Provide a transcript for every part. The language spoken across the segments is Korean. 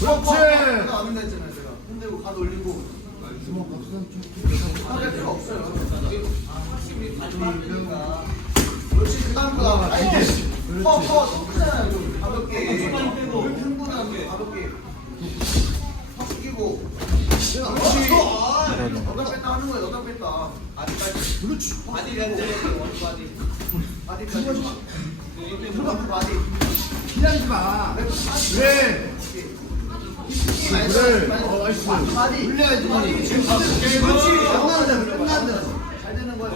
그렇지. 안 된다 했잖아요 그 숙이고 그렇지 너다 뺐다 하는 거야 너다 뺐다 아직까지 그렇지. 바디 연재해 바디 바디까지 들어가 바디 기다리지 마. 그래. 그래. 어, 나이스. 바디 올려야지. 그렇지 끝난다. 끝난다. 잘 되는 거야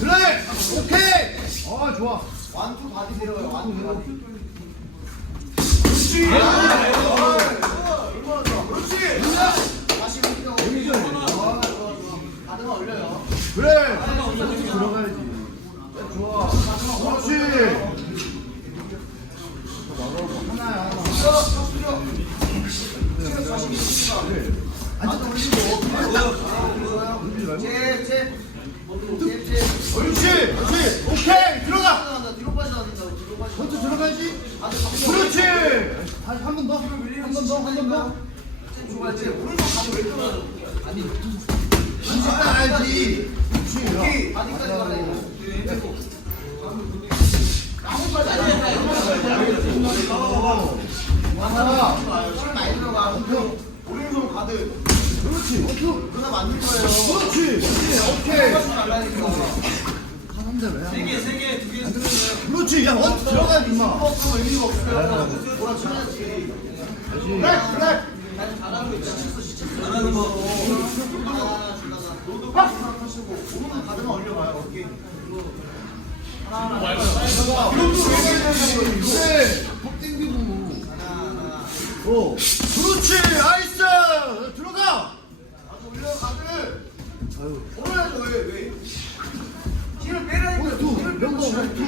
그래. 오케이. 어, 좋아. 완투 바디 내려와요 완투 바디 그렇지 그래. 들어가야지. 좋아. 그렇지. 하나야, 올리고 잽잽 잽잽 그렇지. 그렇지. 오케이. 들어가. 먼저 들어가야지. 그렇지. 다시 한 번 더. 한 번 더. 한 번 더. 잽 좋아 잽 진짜 알지. 그렇지. 들어가. 야, 원투 들어가야지 마. 없으면 의미가 없어요 뭐라 쳐야지 그렇지. 잘하는 거 하나 주다가 로드 박스 하나 타시고 오른손 가드만 올려봐요 오케이 그래. 턱 땡기고. 어. 그렇지. 나이스. 들어가. 가드 올려 가드 아유. 올려야죠 왜 왜? 힘을 빼라니까 원투. 빼고 명동 치면 원투.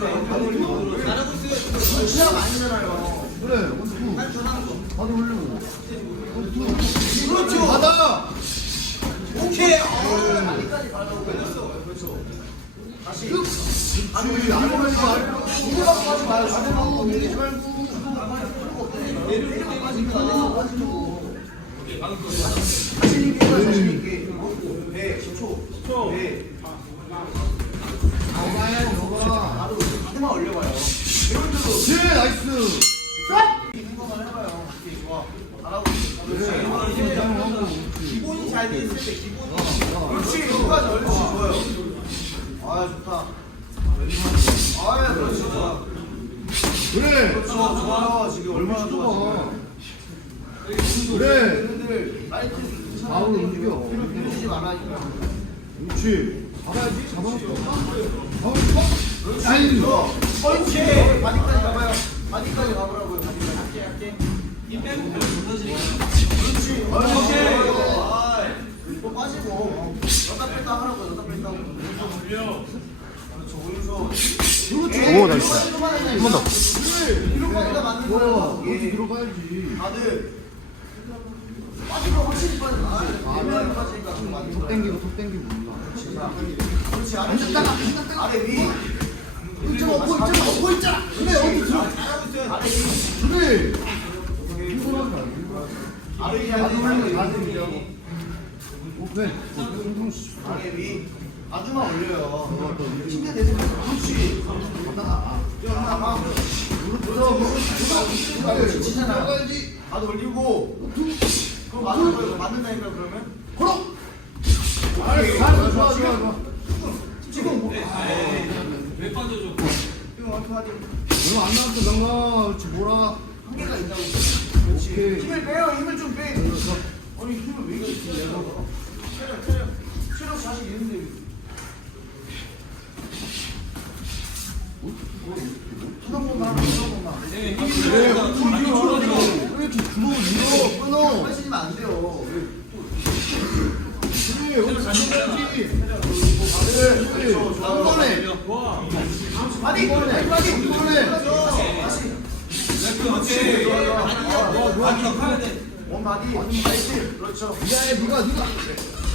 돼 가드 올리고 잘하고 있어요 시합 아니잖아요 네 10초 네 봐봐요, 너가. 바로 가드만 올려봐요 이런 데도 그렇지. 기본이 잘 돼 있을 때 기본이 그렇지 여기까지 옳지 좋아요 아 좋다. 아 그렇지 좋아 그래. 그렇죠 좋아요 지금 얼마나 좋아 그래. 여러분들 라이트 마음을 움직여. 움직이지 말라니까. 그렇지. 잡아야지. 잡아놓고. 잡아놓고. 아니, 너. 그렇지. 바디까지 가봐요. 바디까지 가보라고요 바디까지. 할게 할게. 이 빼고 그렇지. 그렇지 또 빠지고 넣다 뺐다 하라고요 넣다 뺐다 그렇죠 오 나이스 더 예. 빠지니까 좀 많이 턱 땡기고, 턱 땡기고. 그렇지 아래 위 아래 위 있잖아. 그래, 여기 들어. 그래. 힘들어하지 마. 아래 위 아래 위 씨. 아래 위 아주만 올려요 침대 그렇지 치잖아 들어가야지. 나도 올리고 그럼 맞는 거예요 맞는다니까 그러면 걸어. 좋아, 좋아, 좋아. 지금 뭐 왜 빠져줘 지금 완투 하지 얼마 안 남았어. 그렇지, 뭐라. 한계가 있다고 그렇지. 힘을 빼요 힘을 좀 빼 아니 힘을 왜 이렇게 체력 체력 자신 있는데 쳐다보나 쳐다보나 그래, 왜 이렇게 주먹을 밀어? 끊어. 빠지면 안 돼요 그래, 여기 잡아야지. 그래, 한 번에. 바디 바디 바디 한 번에. 다시 그렇지 좋아 좋아 좋아, 좋아. 원바디 나이스 그렇죠 야, 니가, 니가.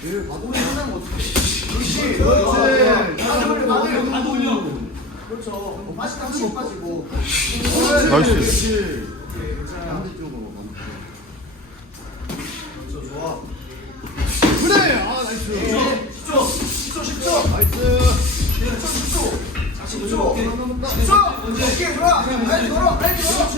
그렇지. 그렇지. 다들 올려 다들 다 돌려. 그렇죠. 뭐 빠지다 한씩 빠지고. 나이스. 그렇죠 좋아. 그래! 아, 나이스. 10초. 10초 10초. 나이스. 10초 10초. 10초. 10초. 오케이 좋아. 빨리 돌아. 빨리 돌아